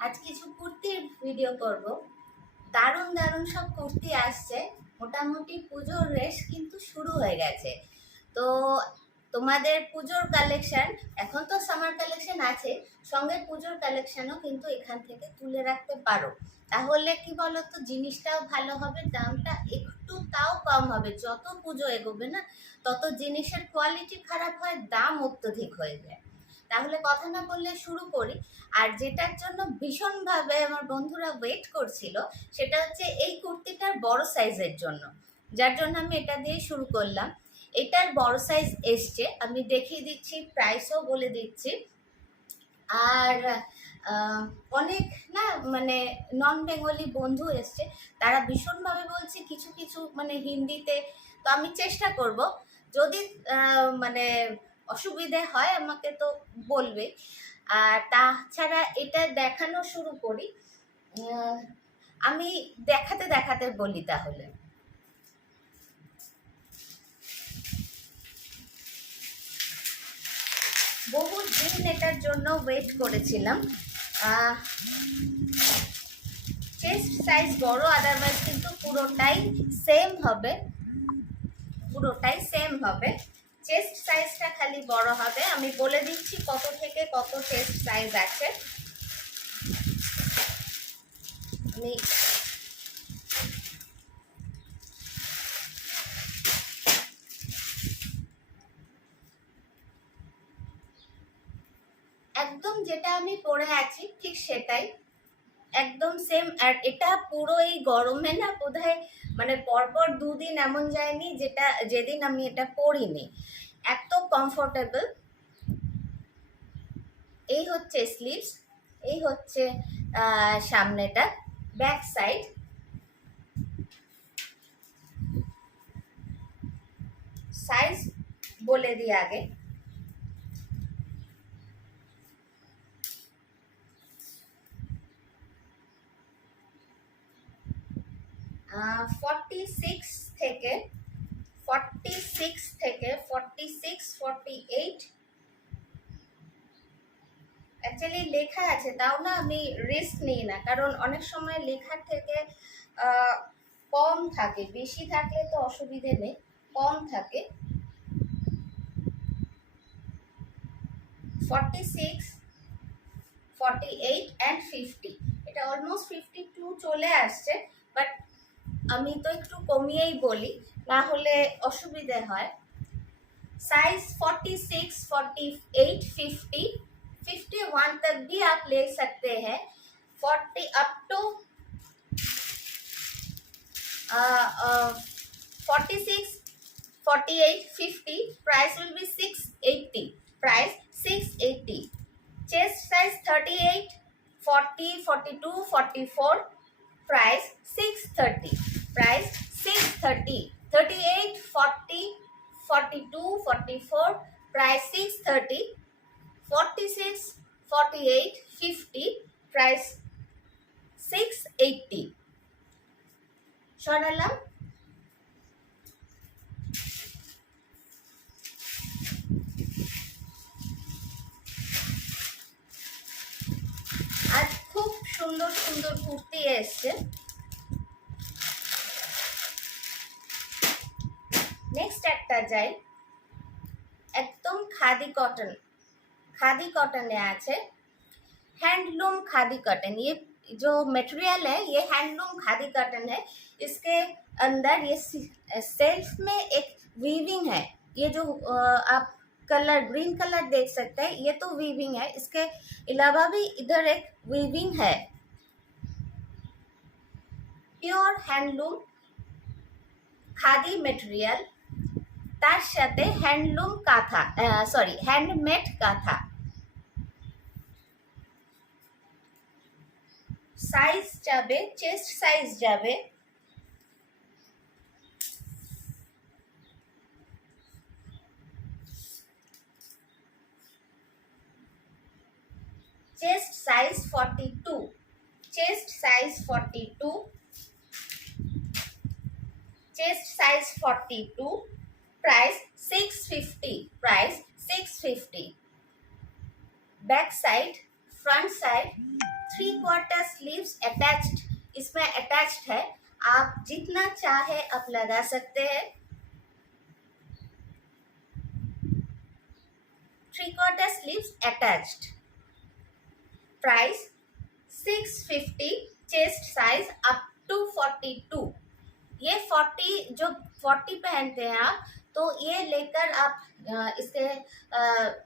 আজ কিছু কুর্তির ভিডিও করব। দারুণ দারুণ সব কুর্তি আসছে। মোটামুটি পুজোর রেশ কিন্তু শুরু হয়ে গেছে। তো তোমাদের পুজোর কালেকশন, এখন তো সামার কালেকশন আছে, সঙ্গে পুজোর কালেকশনও কিন্তু এখান থেকে তুলে রাখতে পারো। তাহলে কি বলো তো, জিনিসটাও ভালো হবে, দামটা একটু তাও কম হবে। যত পুজো এগোবে না, তত জিনিসের কোয়ালিটি খারাপ হয়, দাম অত্যধিক হয়ে যায়। তাহলে কথা না বললে শুরু করি। আর যেটার জন্য ভীষণভাবে আমার বন্ধুরা ওয়েট করছিল, সেটা হচ্ছে এই কুর্তিটার বড় সাইজের জন্য, যার জন্য আমি এটা দিয়ে শুরু করলাম। এটার বড় সাইজ এসছে, আমি দেখিয়ে দিচ্ছি, প্রাইসও বলে দিচ্ছি। আর অনেক না মানে নন বেঙ্গলি বন্ধু এসছে, তারা ভীষণভাবে বলছে কিছু কিছু মানে হিন্দিতে। তো আমি চেষ্টা করব, যদি মানে অসুবিধে হয় আমাকে তো বলবে। আর তাছাড়া এটা দেখানো শুরু করি। আমি দেখাতে দেখাতে বলি তাহলে। বহু দিন এটার জন্য ওয়েট করেছিলাম। চেস্ট সাইজ বড়, আদারওয়াইজ কিন্তু পুরোটাই সেম হবে, পুরোটাই সেম হবে। চেস্ট সাইজটা খালি বড় হবে। আমি বলে দিচ্ছি কত থেকে কত চেস্ট সাইজ আছে। আমি একদম যেটা আমি পরে আছি ঠিক সেটাই, একদম সেম। আর এটা পুরো এই গরমে না বোধহয় মানে পরপর দুদিন এমন যায়নি যেটা যেদিন আমি এটা পরিনি, এত কমফোর্টেবল। এই হচ্ছে স্লিভস, এই হচ্ছে সামনেটা, ব্যাক সাইড। সাইজ বলে দিই আগে। 46 থেকে 46, 48 অ্যাকচুয়ালি লেখা আছে, তাও না আমি রিস্ক নিই না, কারণ অনেক সময় লেখার থেকে কম থাকে, বেশি থাকলে তো অসুবিধে নেই, কম থাকে। 46, 48 অ্যান্ড 50, এটা অলমোস্ট 52 চলে আসছে, বাট আমি তো একটু কমিয়েই বলি, না হলে অসুবিধে হয়। साइज 46, 48, 50, 51 तक भी आप ले सकते हैं। 40 up to 46, 48, 50 price will be 680, price 680। Chest size 38, 40, 42, 44, price 630, price 630। 38, 40, 42, 44, price 630, 46, 48, 50, price 680। সরালাম। আজ খুব সুন্দর সুন্দর কুর্তি এসছে। নেক্সট একটা যাই, একদম খাদি कॉटन, खादी कॉटन আছে, हैंडलूम खादी कॉटन। ये जो मटेरियल है ये हैंडलूम खादी कॉटन है। इसके अंदर ये सेल्फ में एक वीविंग है। ये जो आप कलर ग्रीन कलर देख सकते हैं, ये तो वीविंग है, इसके अलावा भी इधर एक वीविंग है। प्योर हैंडलूम खादी मटेरियल, তার সাথে handloom kantha, sorry handmade kantha. Size যাবে, চেস্ট সাইজ যাবে chest size 42, chest size 42, chest size 42, price 650, price 650। Back side, front side 3/4 sleeves attached, इसमें अटैच्ड है, आप जितना चाहे आप लगा सकते हैं। 3/4 sleeves attached. Price 650, chest size up to 42। ये 40 जो 40 पहनते हैं आप, तो ये लेकर आप इसके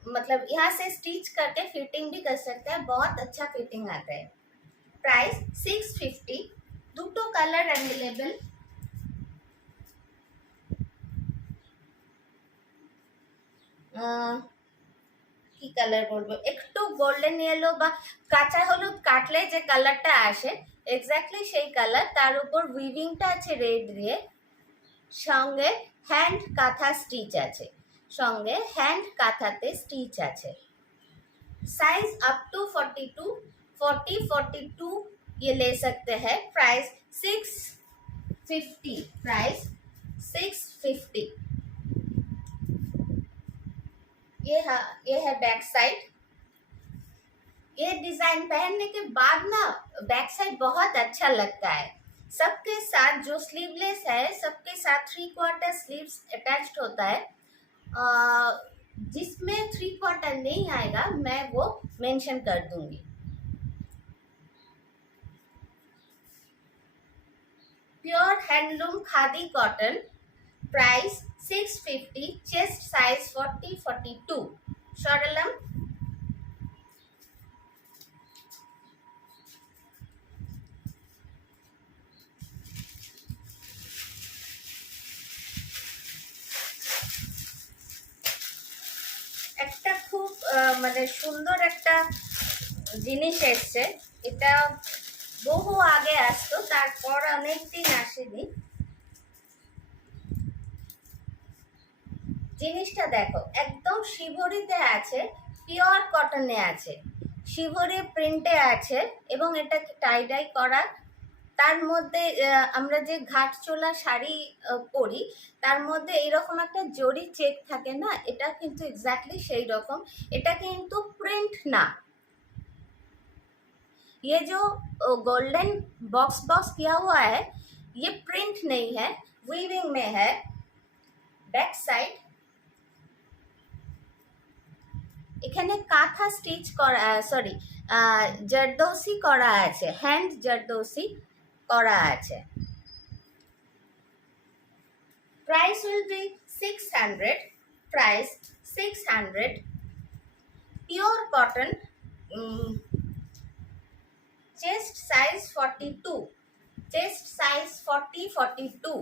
मतलब यहाँ से स्टिच करके फिटिंग भी कर सकते हैं, बहुत अच्छा फिटिंग आता है। प्राइस 650। দুটো কালার অ্যাভেলেবল। কি কালার বলবো, একটু গোল্ডেন ইয়েলো বা কাঁচা হলুদ কাটলে যে কালারটা আসে এক্স্যাক্টলি সেই কালার, তার উপর উইভিংটা আছে রেড দিয়ে, সঙ্গে হ্যান্ড কাঁথা স্টিচ আছে, সঙ্গে হ্যান্ড কাঁথাতে স্টিচ আছে। साइज अप टू 42, 42 ये ले सकते हैं। प्राइस 650। प्राइस 650। ये है बैक साइड। ये डिजाइन पहनने के बाद ना बैक साइड बहुत अच्छा लगता है। सबके साथ जो स्लीवलेस है, सबके साथ 3/4 स्लीव्स अटैच्ड होता है। जिसमें 3/4 नहीं आएगा मैं वो मेंशन कर दूंगी। Pure handloom khadi cotton. Price 650, chest size 40-42। সরলম। একটা খুব মানে সুন্দর একটা জিনিস এসছে, এটা বহু আগে আসতো, তারপর অনেকদিন আসেনি। জিনিসটা দেখো, একদম শিভরিতে আছে, পিওর কটনে আছে, শিভরি প্রিন্টে আছে, এবং এটা টাই ডাই করা। তার মধ্যে আমরা যে ঘাট চোলা শাড়ি পরি, তার মধ্যে এরকম একটা জরি চেক থাকে না, এটা কিন্তু এক্স্যাক্টলি সেই রকম। এটা কিন্তু প্রিন্ট না। ये जो गोल्डन बॉक्स बॉक्स किया हुआ है, ये प्रिंट नहीं है, वीविंग में है। बैक साइड এখানে কাঁথা স্টিচ করা, সরি জারদৌসি করা আছে, হ্যান্ড জারদৌসি করা আছে। Price will be 600। Price 600। Pure cotton. Chest size 42, chest size 40-42।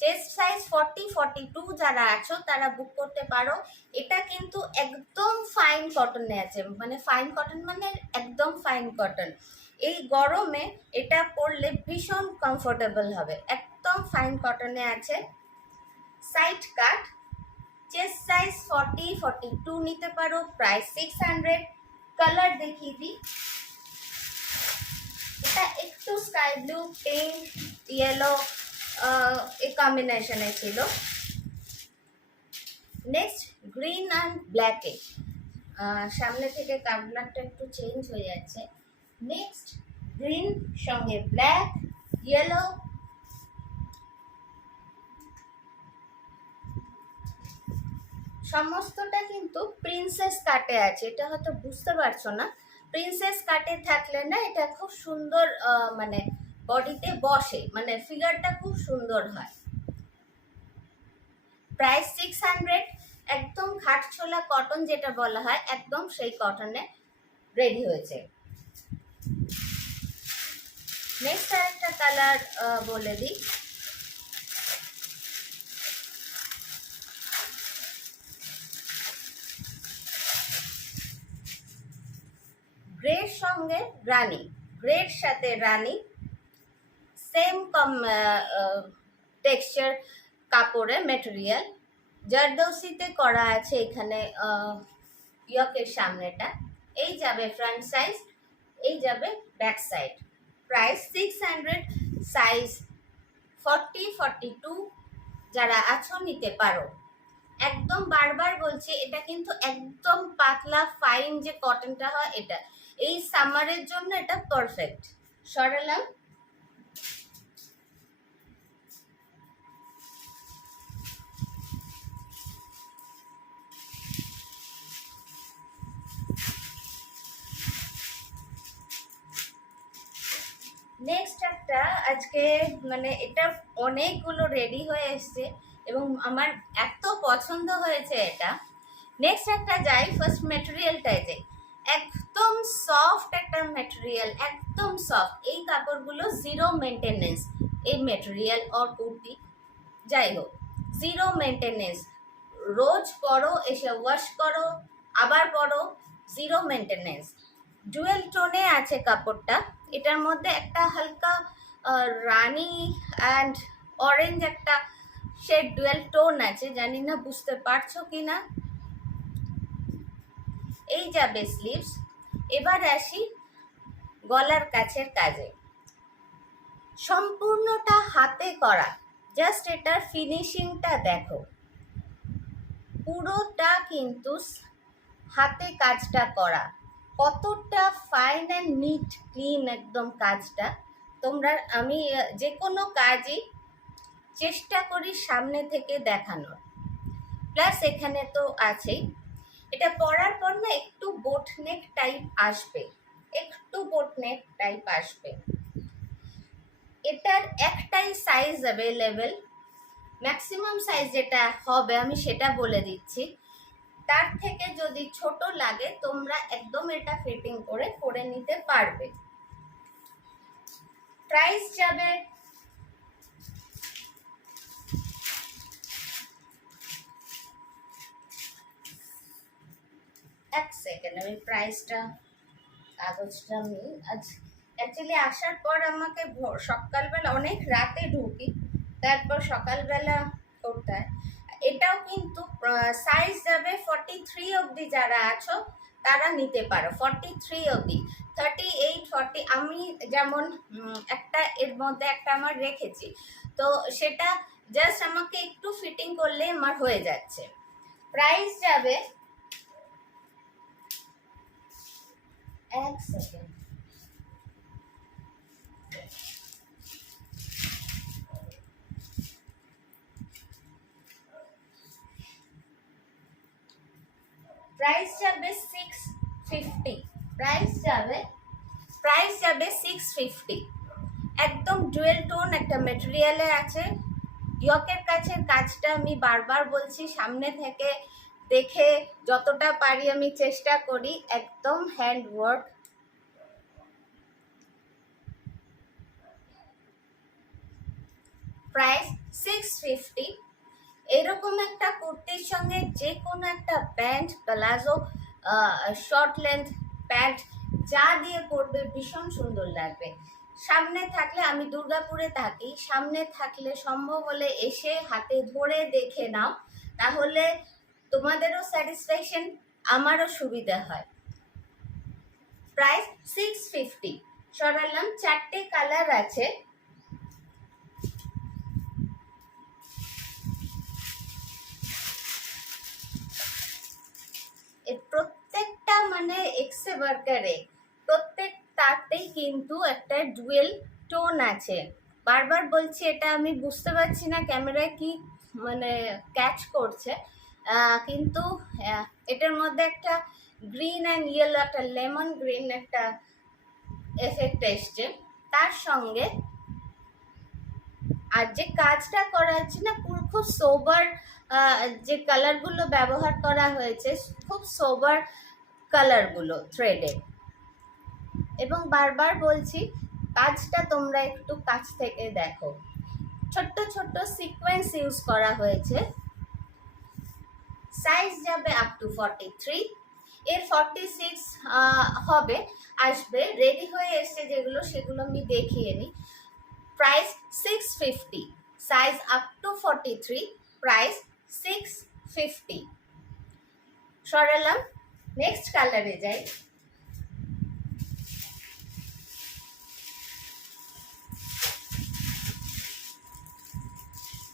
Chest size 40-42 যারা আছো তারা বুক করতে পারো। এটা কিন্তু একদম ফাইন কটনে আছে, মানে ফাইন কটন মানে একদম ফাইন কটন। এই গরমে এটা পরলে ভীষণ কমফোর্টেবল হবে, একদম ফাইন কটনে আছে। সাইড কাট। চেস্ট সাইজ 40-42 নিতে পারো। প্রাইস 600। কালার দেখিয়ে দিই। এটা একটু স্কাই ব্লু, পিঙ্ক, ইয়েলো এই কম্বিনেশনে ছিল। নেক্সট গ্রিন অ্যান্ড ব্ল্যাকে, সামনে থেকে কালারটা একটু চেঞ্জ হয়ে যাচ্ছে। নেক্সট গ্রিন সঙ্গে ব্ল্যাক, ইয়েলো, সমস্তটা কিন্তু প্রিন্সেস কাটে আছে। এটা হয়তো বুঝতে পারছো না, প্রিন্সেস কাটে থাকলে না এটা খুব সুন্দর মানে বডিতে বসে, মানে ফিগারটা খুব সুন্দর হয়। প্রাইস 600। একদম ঘাটছোলা কটন যেটা বলা হয়, একদম সেই কটনে রেডি হয়েছে। নেক্সট আরেকটা কালার বলে দিই। গ্রের সঙ্গে রানী, গ্রের সাথে রানী, সেম টেক্সচার কাপড়ে মেটেরিয়াল, জারদৌসিতে করা আছে। এখানে ইয়কের সামনেটা, এই যাবে ফ্রন্ট সাইজ, এই যাবে ব্যাক সাইড। প্রাইস 600। সাইজ 40-42 যারা আছো নিতে পারো। একদম বারবার বলছি, এটা কিন্তু একদম পাতলা ফাইন যে কটনটা হয় এটা, এই সামারের জন্য এটা পারফেক্ট। সরালাম। নেক্সট একটা আজকে মানে এটা অনেকগুলো রেডি হয়ে এসছে এবং আমার এত পছন্দ হয়েছে এটা। নেক্সট একটা যাই, ফার্স্ট মেটেরিয়ালটায় যাই। একদম সফট একটা মেটেরিয়াল, একদম সফট। এই কাপড়গুলো জিরো মেনটেনেন্স, এই মেটেরিয়াল অর কুর্তি যাই হোক জিরো মেনটেনেন্স। রোজ পরো, এসে ওয়াশ করো, আবার পরো, জিরো মেনটেনেন্স। ডুয়েল টোনে আছে কাপড়টা। এটার মধ্যে একটা হালকা রানি অ্যান্ড অরেঞ্জ একটা শেড ডুয়েল টোন আছে, জানি না বুঝতে পারছো কি না। এই যাবে স্লিভস। এবার আসি গলার কাছের কাজে। সম্পূর্ণটা হাতে করা, জাস্ট এটার ফিনিশিংটা দেখো, পুরোটা কিন্তু হাতে কাজটা করা। কতটা ফাইন অ্যান্ড নিট ক্লিন একদম কাজটা। তোমরা, আমি যে কোনো কাজই চেষ্টা করি সামনে থেকে দেখানোর। প্লাস এখানে তো আছেই, এটা পরার পর না একটু বোটনেক টাইপ আসবে, একটু বোটনেক টাইপ আসবে। এটার একটাই সাইজ অ্যাভেলেবেল, ম্যাক্সিমাম সাইজ যেটা হবে আমি সেটা বলে দিচ্ছি। তার থেকে যদি ছোট লাগে তোমরা একদম এটা ফিটিং করে পরে নিতে পারবে। প্রাইস যাবে এক সেকেন্ড, আমি প্রাইসটা কাগজটা আমি আজ অ্যাকচুয়ালি আসার পর আমাকে সকালবেলা অনেক রাতে ঢুকি, তারপর সকালবেলা করতে হয়। এটাও কিন্তু সাইজ যাবে 43 অবধি, যারা আছো তারা নিতে পারো 43 অবধি। 38 40 আমি যেমন একটা এর মধ্যে একটা আমার রেখেছি, তো সেটা জাস্ট আমাকে একটু ফিটিং করলে আমার হয়ে যাচ্ছে। প্রাইস যাবে এক সেকেন্ড, প্রাইস যাবে 650। প্রাইস যাবে 650। একদম ডুয়েল টোন একটা মেটেরিয়ালে আছে। ইয়কের কাছের কাজটা আমি বারবার বলছি, সামনে থেকে দেখে যতটা পারি আমি চেষ্টা করি, একদম হ্যান্ড ওয়ার্ক। প্রাইস 650। এরকম একটা কুর্তির সঙ্গে যে কোনো একটা pant, palazzo, short length pant যা দিয়ে পরবে ভীষণ সুন্দর লাগবে। সামনে থাকলে, আমি দুর্গাপুরে থাকি, সামনে থাকলে সম্ভব হলে এসে হাতে ধরে দেখে নাও, তাহলে তোমাদেরও স্যাটিসফ্যাকশন, আমারও সুবিধা হয়। প্রাইস 650। সরালাম। 4টে কালার আছে। প্রত্যেকটা মানে এক্সে ওয়ার্কারে প্রত্যেকটাতেই কিন্তু একটা ডুয়েল টোন আছে। বারবার বলছি, এটা আমি বুঝতে পারছি না ক্যামেরায় কি মানে ক্যাচ করছে, কিন্তু এটার মধ্যে একটা গ্রিন অ্যান্ড ইয়েলো, একটা লেমন গ্রিন একটা এফেক্ট এসছে। তার সঙ্গে আর যে কাজটা করা হচ্ছে না, খুব সোবার, যে কালারগুলো ব্যবহার করা হয়েছে খুব সোবার কালারগুলো থ্রেডের। এবং বারবার বলছি, কাজটা তোমরা একটু কাছ থেকে দেখো, ছোট্ট ছোট্ট সিকোয়েন্স ইউজ করা হয়েছে। সাইজ যাবে আপ টু 43। এর 46 হবে, আসবে, রেডি হয়ে এসছে যেগুলো সেগুলো আমি দেখিয়ে নিই। Price 650, size up to 43, price 650। সরালাম। নেক্সট কালারে যাই।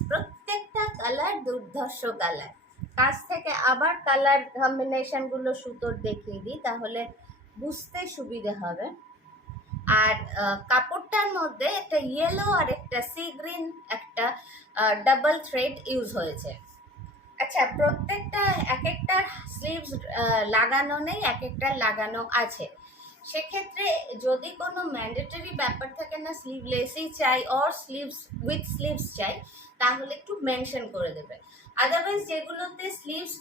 প্রত্যেকটা কালার দুর্ধর্ষ কালার। কাছ থেকে আবার কালার কম্বিনেশনগুলো সুতোর দেখিয়ে দিই, তাহলে বুঝতে সুবিধে হবে। আর কাপড়টার মধ্যে একটা ইয়েলো আর একটা সি গ্রিন একটা ডাবল থ্রেড ইউজ হয়েছে। আচ্ছা, প্রত্যেকটা এক একটার স্লিভস লাগানো নেই, এক একটার লাগানো আছে। সেক্ষেত্রে যদি কোনো ম্যান্ডেটরি ব্যাপার থাকে না, স্লিভলেসই চাই অর স্লিভস উইথ স্লিভস চাই, তাহলে একটু মেনশন করে দেবে। আদারওয়াইজ যেগুলোতে স্লিভস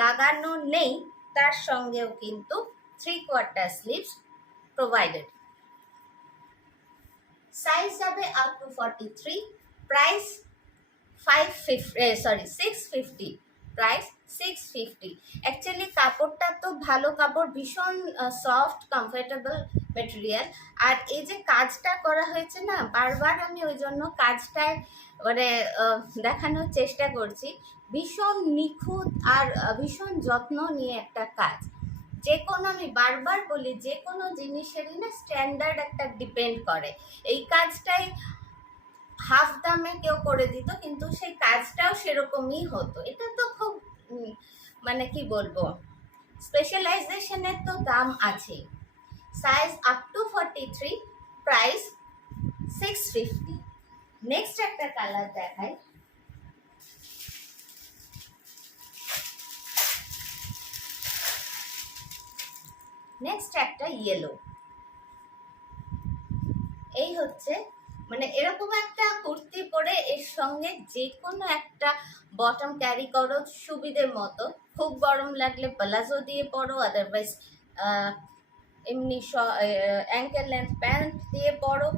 লাগানো নেই তার সঙ্গেও কিন্তু 3/4 স্লিভস প্রোভাইডেড। সাইজ যাবে up to 43, price 650, price 650। Actually কাপড়টা তো ভালো কাপড়, ভীষণ সফট কমফোর্টেবল মেটেরিয়াল। আর এই যে কাজটা করা হয়েছে না, বারবার আমি ওই জন্য কাজটায় মানে দেখানোর চেষ্টা করছি, ভীষণ নিখুঁত আর ভীষণ যত্ন নিয়ে একটা কাজ। যে কোনো, আমি বারবার বলি, যে কোনো জিনিসেরই না স্ট্যান্ডার্ড একটা ডিপেন্ড করে। এই কাজটাই হাফ দামে কেউ করে দিত, কিন্তু সেই কাজটাও সেরকমই হতো। এটা তো খুব মানে কি বলবো, স্পেশালাইজেশনের তো দাম আছে। Size up to 43, price 650। Next একটা কালার দেখাই। নেক্সট একটা ইয়েলো। এই হচ্ছে মানে এরকম একটা কুর্তি পরে এর সঙ্গে যে কোনো একটা বটম ক্যারি করো সুবিধে মতো। খুব গরম লাগলে প্লাজো দিয়ে পরো, আদারওয়াইজ এমনি অ্যাঙ্কেল লেন্থ প্যান্ট দিয়ে পরো,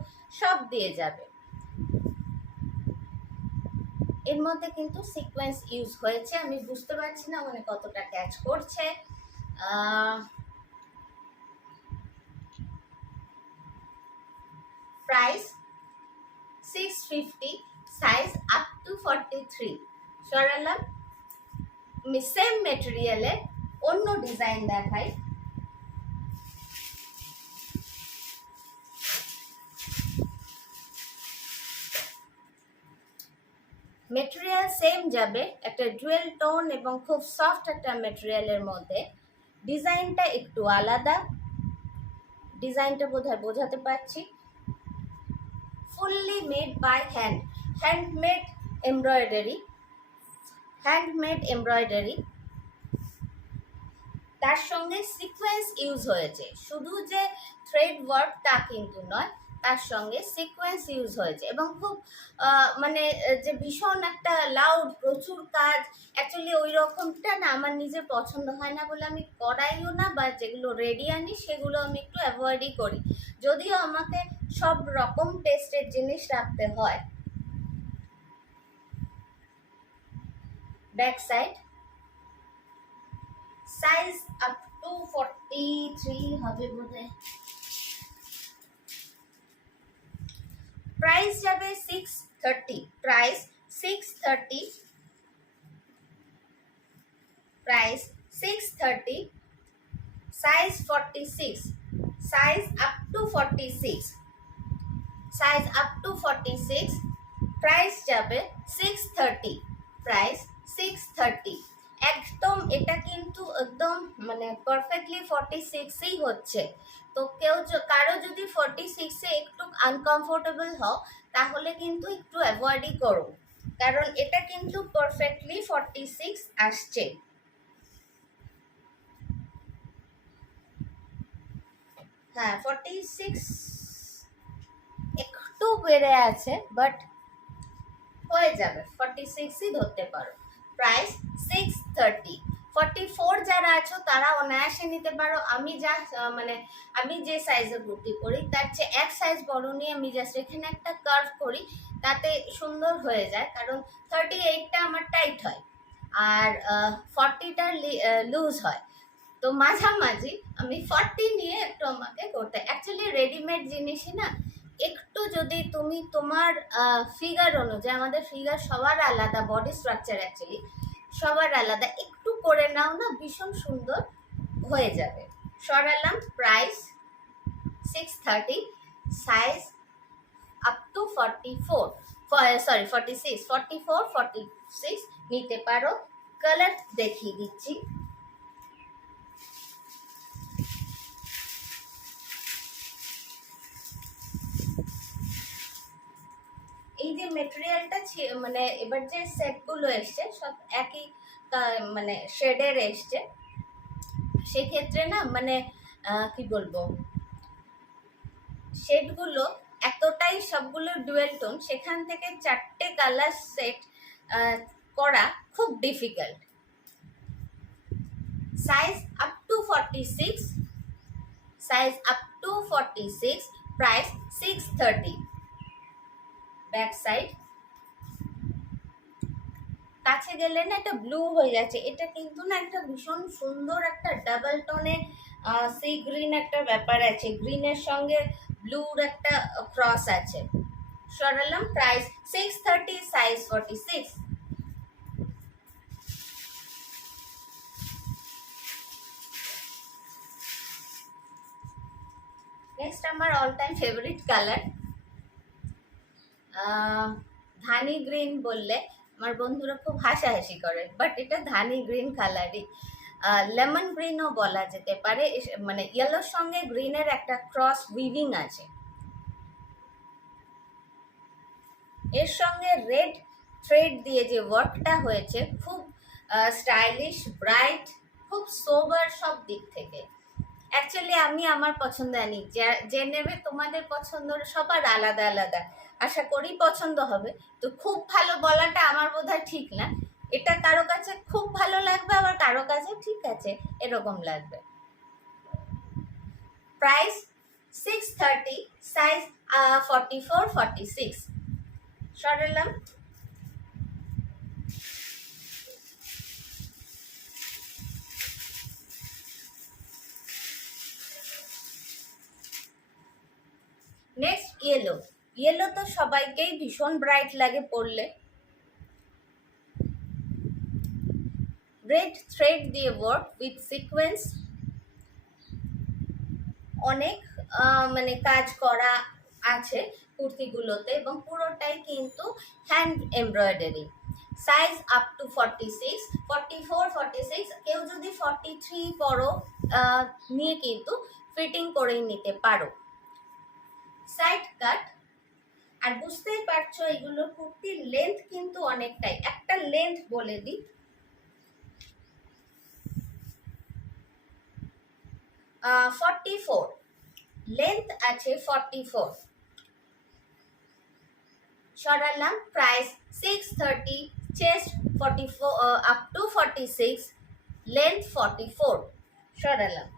সব দিয়ে যাবে। এর মধ্যে কিন্তু সিকোয়েন্স ইউজ হয়েছে, আমি বুঝতে পারছি না মানে কতটা ক্যাচ করছে। Price 650, size up to 43। সরালাম। সেম মেটেরিয়ালে অন্য ডিজাইন দেখাই। মেটেরিয়াল সেম যাবে, একটা ডুয়েল টোন এবং খুব সফট একটা মেটেরিয়ালের মধ্যে। ডিজাইনটা একটু আলাদা, ডিজাইনটা বোধহয় বোঝাতে পারছি। Fully made by hand, handmade embroidery, handmade embroidery. তার সঙ্গে সিকোয়েন্স ইউজ হয়েছে, শুধু যে থ্রেড ওয়ার্ক তা কিন্তু নয়, তার সঙ্গে সিকোয়েন্স ইউজ হয়েছে। এবং খুব মানে যে ভীষণ একটা লাউড প্রচুর কাজ, অ্যাকচুয়ালি ওই রকমটা না আমার নিজের পছন্দ হয় না বলে আমি করাইও না, বা যেগুলো রেডি আনি সেগুলো আমি একটু অ্যাভয়েডই করি, যদিও আমাকে সব রকম টেস্টের জিনিস রাখতে হয়। Back side, size up to 43 হবে বোধহয়। প্রাইস যাবে 630, price 630, price 630, size 46, size up to 46, size up to 46, price যাবে 630, প্রাইস 630। একদম এটা কিন্তু একদম মানে পারফেক্টলি 46ই হচ্ছে। তো কারো যদি 46-এ একটু আনকমফোর্টেবল হও তাহলে কিন্তু একটু অ্যাভয়েডই করো, কারণ এটা কিন্তু পারফেক্টলি 46 আসছে। হ্যাঁ, 46 একটু বেড়ে আছে, বাট হয়ে যাবে, 46ই ধরতে পারো। প্রাইস 630। 44 যারা আছো তারা অনায়াসে নিতে পারো। আমি মানে আমি যে সাইজের কুর্তি পরি তার চেয়ে এক সাইজ বড় নিয়ে আমি জাস্ট এখানে একটা কার্ভ করি, তাতে সুন্দর হয়ে যায়, কারণ 38টা আমার টাইট হয় আর 40টা লুজ হয়। তো মাঝামাঝি আমি 40 নিয়ে একটু আমাকে করতে, অ্যাকচুয়ালি রেডিমেড জিনিসই না একটু যদি তুমি তোমার ফিগার অনুযায়ী, আমাদের ফিগার সবার আলাদা, বডি স্ট্রাকচার অ্যাকচুয়ালি সবার আলাদা, একটু করে নাও না, ভীষণ সুন্দর হয়ে যাবে। সরালাম। প্রাইস 630, সাইজ আপ টু 44, 46, 44, 46 নিতে পারো। কালার দেখিয়ে দিচ্ছি। মেটেরিয়ালটা মানে এবার যে সেটগুলো এসছে সব একই মানে শেডের এসছে, সেক্ষেত্রে না মানে কি বলবো, শেডগুলো এতটাই সবগুলো ডুয়েল টোন, সেখান থেকে 4টে কালার সেট করা খুব difficult. Size up to 46, size up to 46, price 630। Back side কাছে গেলে না একটা ব্লু হয়ে যাচ্ছে, এটা কিন্তু না একটা ভীষণ সুন্দর একটা ডাবল টোনে সি গ্রিন একটা ব্যাপার আছে, গ্রিনের সঙ্গে ব্লুর একটা ক্রস আছে। সরালাম, প্রাইস 630, সাইজ 46। নেক্সট আমার অল টাইম ফেভারিট কালার, ধানি গ্রিন বললে আমার বন্ধুরা খুব হাসাহাসি করে, বাট এটা ধানি গ্রিন কালারই, লেমন গ্রিনও বলা যেতে পারে, মানে ইয়েলোর সঙ্গে গ্রিনের একটা ক্রস উইভিং আছে। এর সঙ্গে রেড থ্রেড দিয়ে যে ওয়ার্কটা হয়েছে খুব স্টাইলিশ, ব্রাইট, খুব সোবার সব দিক থেকে। অ্যাকচুয়ালি আমি আমার পছন্দ আনি, যে নেবে তোমাদের পছন্দ সবার আলাদা আলাদা, আশা করি পছন্দ হবে। তো খুব ভালো বলাটা আমার বোধহয় ঠিক না, এটা কারো কাছে খুব ভালো লাগবে, আবার কারো কাছে ঠিক আছে এরকম লাগবে। Price 630, size 44, 46। সরালাম। নেক্সট ইয়েলো, ইয়েলো তো সবাইকেই ভীষণ ব্রাইট লাগে পরলে। রেড থ্রেড দিয়ে ওয়ার্ক উইথ সিকোয়েন্স, অনেক মানে কাজ করা আছে কুর্তিগুলোতে এবং পুরোটাই কিন্তু hand embroidery. Size up to 46, 44, 46। কেউ যদি 43 পরো নিয়ে কিন্তু ফিটিং করেই নিতে পারো। সাইড কাট, আর বুঝতেই পারছো এগুলো কুর্তির লেন্থ কিন্তু অনেকটাই, একটা লেন্থ বলে দিই, 44 লেন্থ আছে, 44। সরালাম, price 630, chest 44 up to 46, length 44। সরালাম।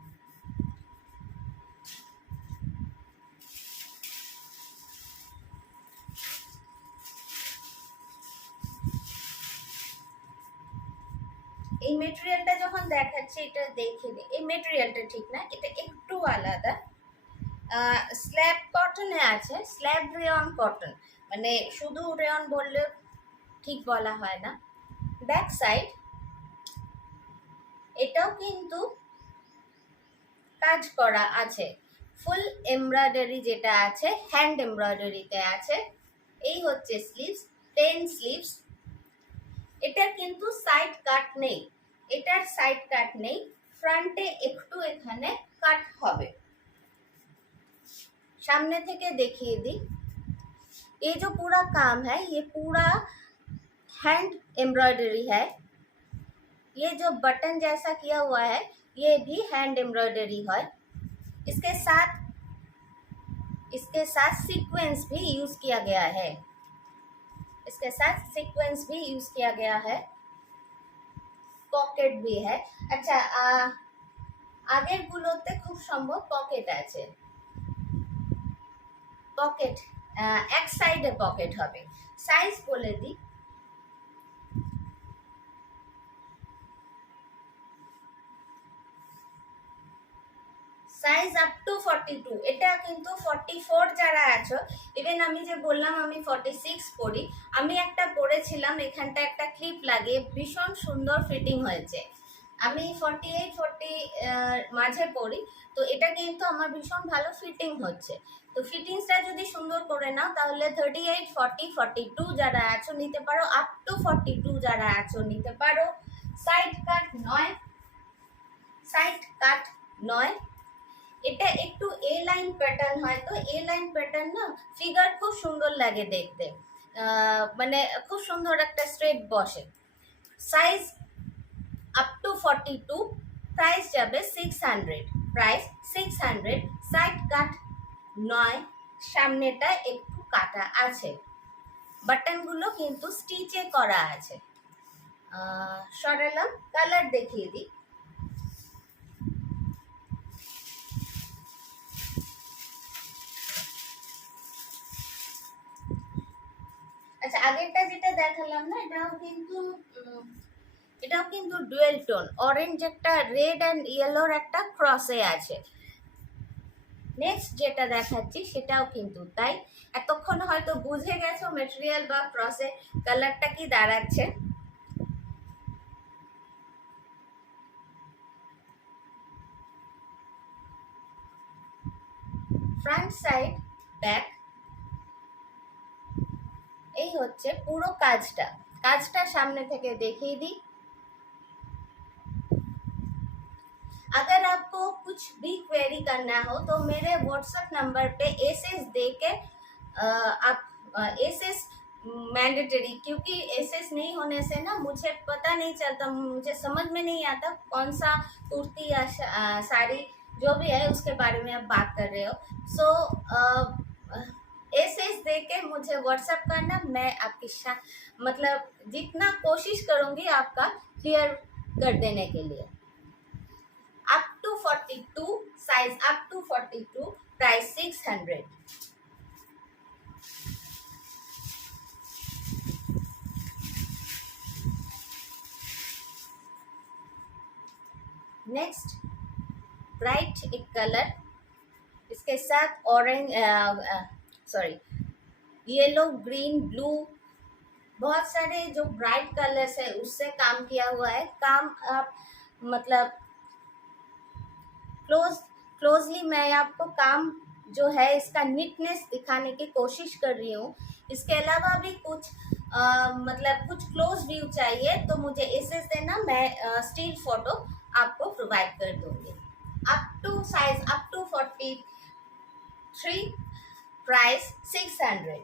এই মেটেরিয়ালটা যখন দেখাচ্ছে এটা দেখে নে, এই মেটেরিয়ালটা ঠিক না, এটা একটু আলাদা, স্ল্যাব কটনে আছে, স্ল্যাব রেয়ন কটন, মানে শুধু রেয়ন বললে ঠিক বলা হয় না। ব্যাক সাইড এটাও কিন্তু কাজ করা আছে, ফুল এমব্রয়ডারি যেটা আছে হ্যান্ড এমব্রয়ডারিতে আছে। এই হচ্ছে স্লিভস, 10 স্লিভস। এটার কিন্তু সাইড কাট নেই, এটার সাইড কাট নেই, ফ্রন্টে একটু এখানে কাট হবে। सामने থেকে देखिए दी, ये जो पूरा काम है ये पूरा हैंड एम्ब्रॉयडरी है, ये जो बटन जैसा किया हुआ है ये भी हैंड एम्ब्रॉयडरी है। इसके साथ सीक्वेंस भी यूज किया गया है, इसके साथ सीक्वेंस भी यूज किया गया है, पॉकेट भी है। अच्छा আগের গুলোতে খুব সম্ভব পকেট আছে, পকেট এক সাইডে পকেট হবে। সাইজ বলে দিই, সাইজ আপ টু 42। এটা কিন্তু 44 যারা আছো, ইভেন আমি যে বললাম আমি 46 পরি, আমি একটা পরেছিলাম এখানটা একটা ক্লিপ লাগিয়ে, ভীষণ সুন্দর ফিটিং হয়েছে। আমি 48, 40 মাঝে পরি, তো এটা কিন্তু আমার ভীষণ ভালো ফিটিং হচ্ছে। তো ফিটিংসটা যদি সুন্দর করে নাও তাহলে 38, 40, 42 যারা আছো নিতে পারো, আপ টু 42 যারা আছো নিতে পারো। সাইড কাট নয়, সাইড কাট নয়, এটা একটু এ লাইন প্যাটার্ন হয়, তো এ লাইন প্যাটার্ন না ফিগার খুব সুন্দর লাগে দেখতে। মানে খুব সুন্দর একটা স্ট্রেট বসে। সাইজ আপ টু 42, প্রাইস যাবে 600, প্রাইস 600। সাইড কাট নয়, সামনেটা একটু কাটা আছে, বাটনগুলো কিন্তু স্টিচে করা আছে। সরালাম, কালার দেখিয়ে দিই। আচ্ছা, আগেরটা যেটা দেখালাম না, এটাও কিন্তু ডুয়েল টোন, অরেঞ্জ একটা রেড অ্যান্ড ইয়েলোর একটা ক্রসে আছে। নেক্সট যেটা দেখাচ্ছি সেটাও কিন্তু তাই। এতক্ষণ হয়তো বুঝে গেছো মেটেরিয়াল বা ক্রসে কালারটা কি দাঁড়াচ্ছে। ফ্রন্ট সাইড, ব্যাক, এই হচ্ছে পুরো কাজটা সামনে থেকে দেখিয়ে দিই। अगर आपको कुछ भी क्वेरी करना हो तो मेरे व्हाट्सएप नंबर पे एसएस दे के आप एसएस मैंडेटरी, क्योंकि एसएस नहीं होने से ना मुझे पता नहीं चलता, मुझे समझ में नहीं आता कौन सा कुर्ती या साड़ी जो भी है उसके बारे में आप बात कर रहे हो। सो एसएस दे के मुझे व्हाट्सएप करना, मैं आपकी मतलब जितना कोशिश करूँगी आपका क्लियर कर देने के लिए। up to 42, size up to 42, price 600। Next bright एक कलर, इसके साथ ऑरेंज येलो, ग्रीन, ब्लू, बहुत सारे जो ब्राइट कलर्स है उससे काम किया हुआ है। काम आप मतलब क्लोजली मैं आपको काम जो है इसका नीटनेस दिखाने की कोशिश कर रही हूँ। इसके अलावा भी कुछ मतलब कुछ क्लोज व्यू चाहिए तो मुझे एसएस देना, मैं स्टिल फोटो आपको प्रोवाइड कर दूंगी। Up to size up to 43, price 600।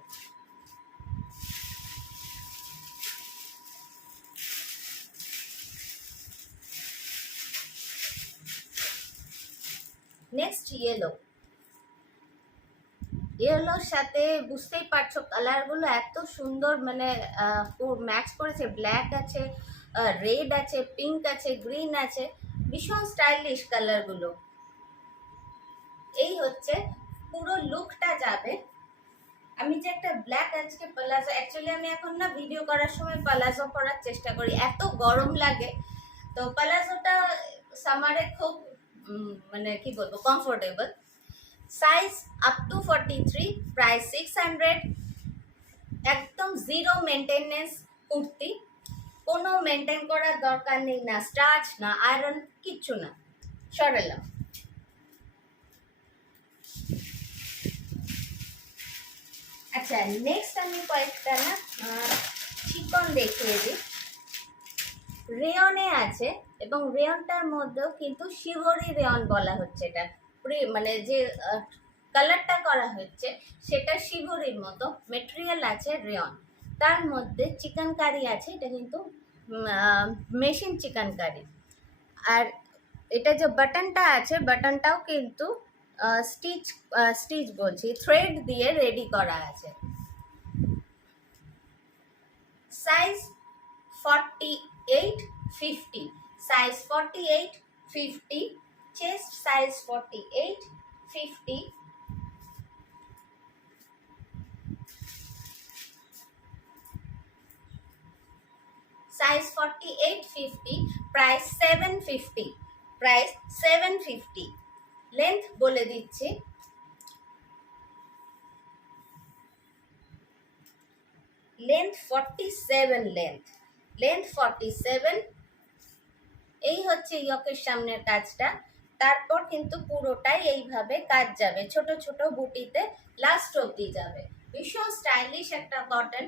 Next ইয়েলোর সাথে বুঝতেই পারছো কালারগুলো এত সুন্দর, মানে ম্যাচ করেছে। ব্ল্যাক আছে, রেড আছে, পিঙ্ক আছে, গ্রিন আছে, ভীষণ স্টাইলিশ কালারগুলো। এই হচ্ছে পুরো লুকটা যাবে। আমি যে একটা ব্ল্যাক আজকে প্লাজো, অ্যাকচুয়ালি আমি এখন না ভিডিও করার সময় প্লাজো পরার চেষ্টা করি, এত গরম লাগে, তো প্লাজোটা সামারে খুব মানে কি বলবো comfortable. Size up to 43, price 600। একদম জিরো মেনটেনেন্স কুর্তি, কোনো মেনটেন করার দরকার নেই, না স্টার্চ না আয়রন, কিচ্ছু না। সরালাম। আচ্ছা, নেক্সট আমি কয়েকটা না চিকন দেখিয়ে দিই। রেয়নে আছে এবং রেয়নটার মধ্যেও কিন্তু শিবরি রেয়ন বলা হচ্ছে। এটা মানে যে কালারটা করা হচ্ছে সেটা শিবরির মতো, মেটেরিয়াল আছে রেয়ন, তার মধ্যে চিকেন কারি আছে। এটা কিন্তু মেশিন চিকেন কারি। আর এটা যে বাটনটা আছে, বাটনটাও কিন্তু স্টিচ বলছি, থ্রেড দিয়ে রেডি করা আছে। Size 48, 50, size 48, 50, chest size 48, 50, size 48, 50, price 750, price 750। Length বলে দিচ্ছি, লেন্থ 47, লেন্থ 47। এই হচ্ছে ইয়কের সামনের কাজটা। তারপর কিন্তু পুরোটাই এইভাবে কাজ যাবে, ছোট ছোট বুটিতে লাস্ট অবধি যাবে। ভীষণ স্টাইলিশ একটা কটন।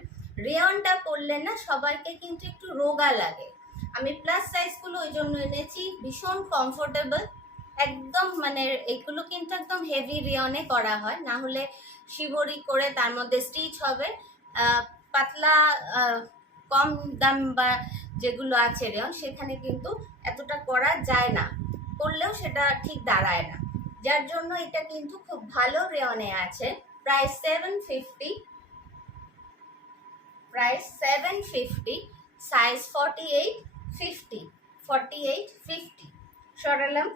রেয়নটা পরলে না সবাইকে কিন্তু একটু রোগা লাগে। আমি প্লাস সাইজগুলো ওই জন্য এনেছি, ভীষণ কমফোর্টেবল একদম। মানে এইগুলো কিন্তু একদম হেভি রেয়নে করা হয়, না হলে শিবরি করে তার মধ্যে স্টিচ হবে, পাতলা কম দাম বা যেগুলো আছে রেয়ন, সেখানে কিন্তু এতটা করা যায় না, করলেও সেটা ঠিক দাঁড়ায় না, যার জন্য এটা কিন্তু খুব ভালো রেয়নে আছে। Price 750, price 750, size 48, 50, 48, 50 সরালাম।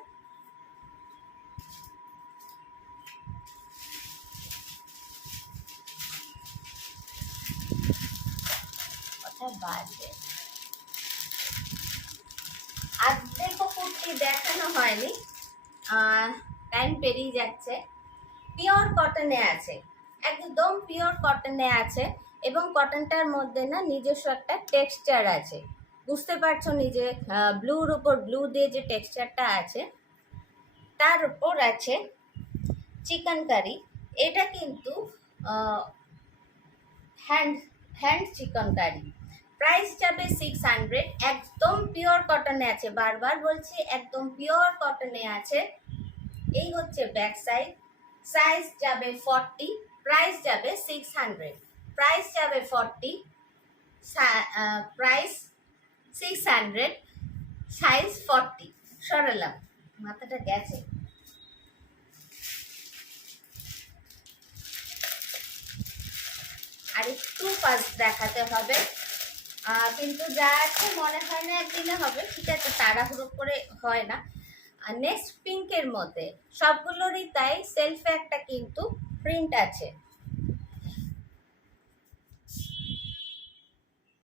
কথা বাজে, অর্ধেক কুর্তি দেখানো হয়নি, টাইম পেরিয়ে যাচ্ছে। পিওর কটনে আছে, একদম পিওর কটনে আছে, এবং কটনটার মধ্যে না নিজস্ব একটা টেক্সচার আছে, বুঝতে পারছো নিজে, ব্লুর উপর ব্লু দিয়ে যে টেক্সচারটা আছে তার উপর আছে চিকেন কারি। এটা কিন্তু hand hand chikankari. Price যাবে 600, একদম পিওর কটনে আছে, বারবার বলছি একদম পিওর কটনে আছে। এই হচ্ছে ব্যাক সাইড, সাইজ যাবে 40, প্রাইস যাবে 600, প্রাইস যাবে 40, প্রাইস 600, সাইজ 40 সরালাম, মাথাটা গেছে। আর একটু ফাস্ট দেখাতে হবে, কিন্তু যা আছে মনে হয় না একদিনে হবে, ঠিক আছে, তাড়াহুড়ো করে হয় না। আর নেক্সট পিঙ্কের মধ্যে সবগুলোরই তাই সেলফে একটা কিন্তু প্রিন্ট আছে,